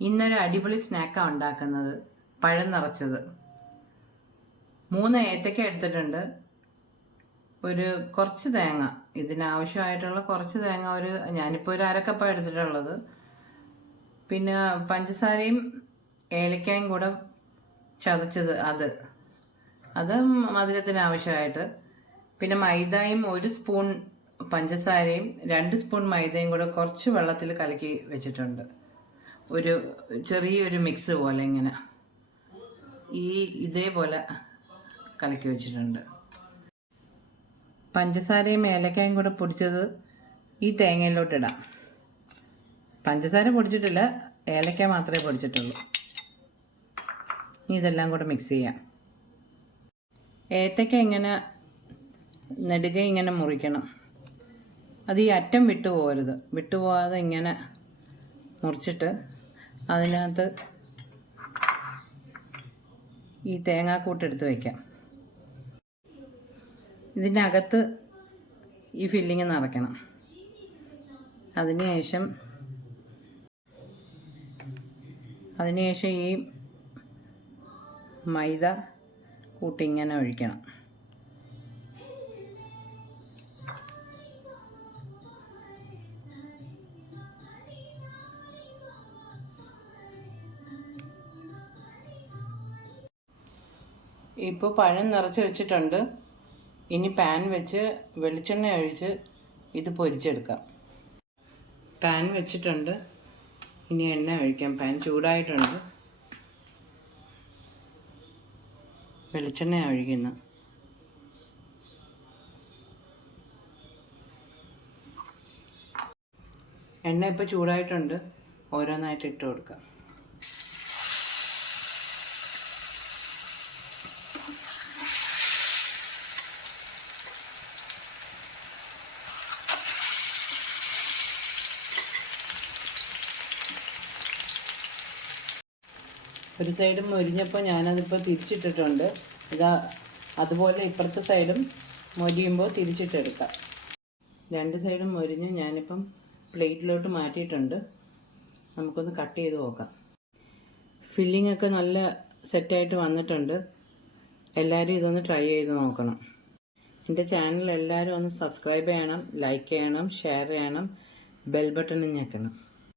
ഇന്നൊരു അടിപൊളി സ്നാക്കാണ് ഉണ്ടാക്കുന്നത്. പഴം നിറച്ചത്. 3 ഏത്തക്ക എടുത്തിട്ടുണ്ട്. കുറച്ച് തേങ്ങ, ഇതിനാവശ്യമായിട്ടുള്ള കുറച്ച് തേങ്ങ, ഞാനിപ്പോൾ ഒരു അരക്കപ്പാണ് എടുത്തിട്ടുള്ളത്. പിന്നെ പഞ്ചസാരയും ഏലക്കായും കൂടെ ചതച്ചത്, അത് മധുരത്തിന് ആവശ്യമായിട്ട്. പിന്നെ മൈദയും 1 സ്പൂൺ പഞ്ചസാരയും 2 സ്പൂൺ മൈദയും കൂടെ കുറച്ച് വെള്ളത്തിൽ കലക്കി വെച്ചിട്ടുണ്ട്. ചെറിയൊരു മിക്സ് പോലെ ഇങ്ങനെ ഇതേപോലെ കലക്കി വെച്ചിട്ടുണ്ട്. പഞ്ചസാരയും ഏലക്കായും കൂടെ പൊടിച്ചത് ഈ തേങ്ങയിലോട്ട് ഇടാം. പഞ്ചസാര പൊടിച്ചിട്ടില്ല, ഏലക്ക മാത്രമേ പൊടിച്ചിട്ടുള്ളൂ. ഇതെല്ലാം കൂടെ മിക്സ് ചെയ്യാം. ഏത്തക്ക ഇങ്ങനെ നെടുകെ ഇങ്ങനെ മുറിക്കണം. അത് ഈ അറ്റം വിട്ടുപോകാതെ ഇങ്ങനെ മുറിച്ചിട്ട് അതിനകത്ത് ഈ തേങ്ങാക്കൂട്ടെടുത്ത് വയ്ക്കാം. ഇതിനകത്ത് ഈ ഫില്ലിങ് നിറയ്ക്കണം. അതിനുശേഷം ഈ മൈദ കൂട്ടിങ്ങനെ ഒഴിക്കണം. ഇപ്പോൾ പഴം നിറച്ച് വെച്ചിട്ടുണ്ട്. ഇനി പാൻ വെച്ച് വെളിച്ചെണ്ണ ഒഴിച്ച് ഇത് പൊരിച്ചെടുക്കാം. പാൻ വെച്ചിട്ടുണ്ട്, ഇനി എണ്ണ ഒഴിക്കാം. പാൻ ചൂടായിട്ടുണ്ട്, വെളിച്ചെണ്ണ ഒഴിക്കുന്നു. എണ്ണ ഇപ്പോൾ ചൂടായിട്ടുണ്ട്, ഓരോന്നായിട്ട് ഇട്ട് കൊടുക്കാം. ഒരു സൈഡും മൊരിഞ്ഞപ്പോൾ ഞാനതിപ്പോൾ തിരിച്ചിട്ടിട്ടുണ്ട്. അതുപോലെ ഇപ്പുറത്തെ സൈഡും മൊരിയുമ്പോൾ തിരിച്ചിട്ടെടുക്കാം. 2 സൈഡും മൊരിഞ്ഞ് ഞാനിപ്പം പ്ലേറ്റിലോട്ട് മാറ്റിയിട്ടുണ്ട്. നമുക്കൊന്ന് കട്ട് ചെയ്ത് നോക്കാം. ഫില്ലിംഗ് ഒക്കെ നല്ല സെറ്റായിട്ട് വന്നിട്ടുണ്ട്. എല്ലാവരും ഇതൊന്ന് ട്രൈ ചെയ്ത് നോക്കണം. എൻ്റെ ചാനൽ എല്ലാവരും ഒന്ന് സബ്സ്ക്രൈബ് ചെയ്യണം, ലൈക്ക് ചെയ്യണം, ഷെയർ ചെയ്യണം, ബെൽ ബട്ടൺ ഞെക്കണം.